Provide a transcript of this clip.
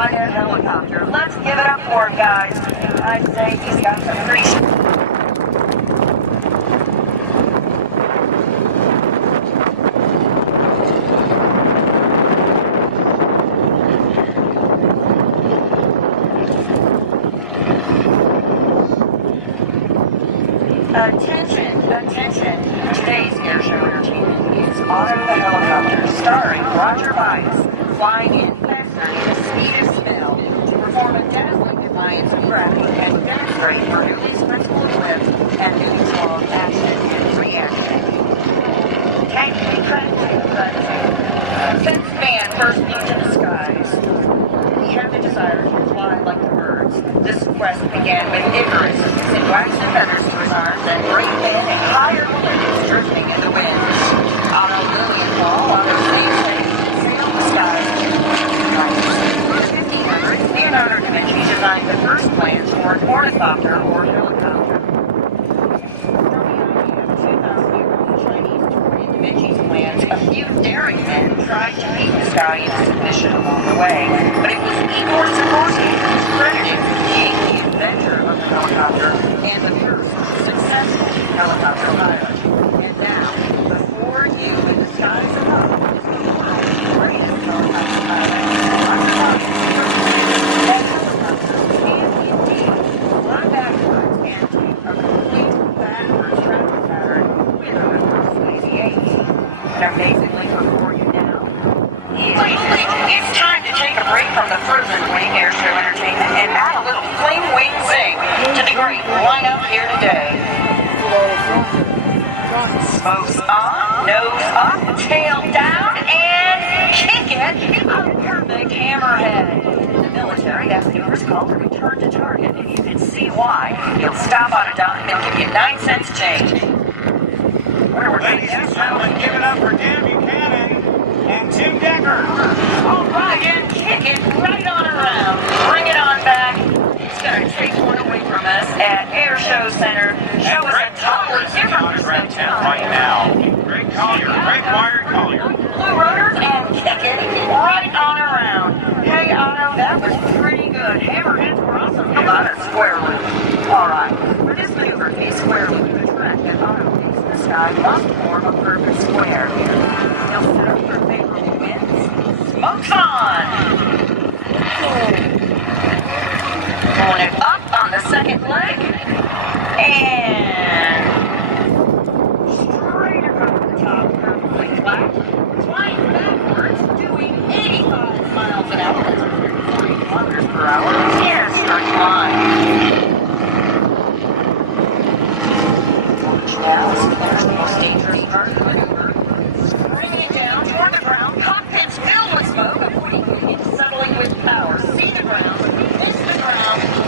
fly that helicopter. Let's give it up for him, guys. I'd say he's got some pretty... Attention. Today's Airshow entertainment is Auto the Helicopter, starring Roger Bias, flying in faster than the speed of smell to perform a dazzling defiance of gravity and demonstrate for Newton's principle of lift and Newton's law of action and reaction. Can't be credited, but since man first flew to the skies, he had the desire to fly like the birds. This quest began with Icarus, using wax and feathers to his arms and great men and higher balloons drifting in the winds. Otto Lilienthal, on those same days, sailed the skies in the 1500s. Leonardo da Vinci designed the first plans for an ornithopter or helicopter. Chinese took Da Vinci's plans. A few daring men tried to beat the sky in submission along the way, but it was Igor Sikorsky who was credited with being the inventor of the helicopter and the first successful helicopter pilot. And now, before you in the skies above, is the world's greatest helicopter pilot. That helicopter can indeed fly backwards and take a complete backwards travel pattern with a reverse lazy 8. And amazingly, before you now, it's time to take a break from the frozen wing Airshow entertainment and add a little flame wing zing to the great lineup here today. Smokes on, nose up, tail down, and kick it, a perfect hammerhead. The military has maneuvers called a return to target, and you can see why. He'll stop on a dime and give you 9 cents change. Ladies and gentlemen, give it up for Dan Buchanan and Tim Decker. All right, and kick it right on around. Bring it on back. It's going to take one away from us at Airshow Center. Show us a totally different perspective right now. Greg Wired Collier. Blue rotors and kick it right on around. Hey, Otto, that was pretty good. Hammerheads were awesome. How about a square loop? All right, for this maneuver, a square loop, the track that Otto takes in the sky must form a perfect square. He'll set up for favorable winds. Smokes on! Pulling it up on the second leg. And straight across the top, perfectly flat. Flying backwards, doing 85 miles an hour. That's 140 kilometers per hour. In a straight line. Watch now, there's the most dangerous part of the maneuver. Bringing it down toward the ground, cockpits filled with smoke, avoiding it, settling with power. See the ground, miss the ground.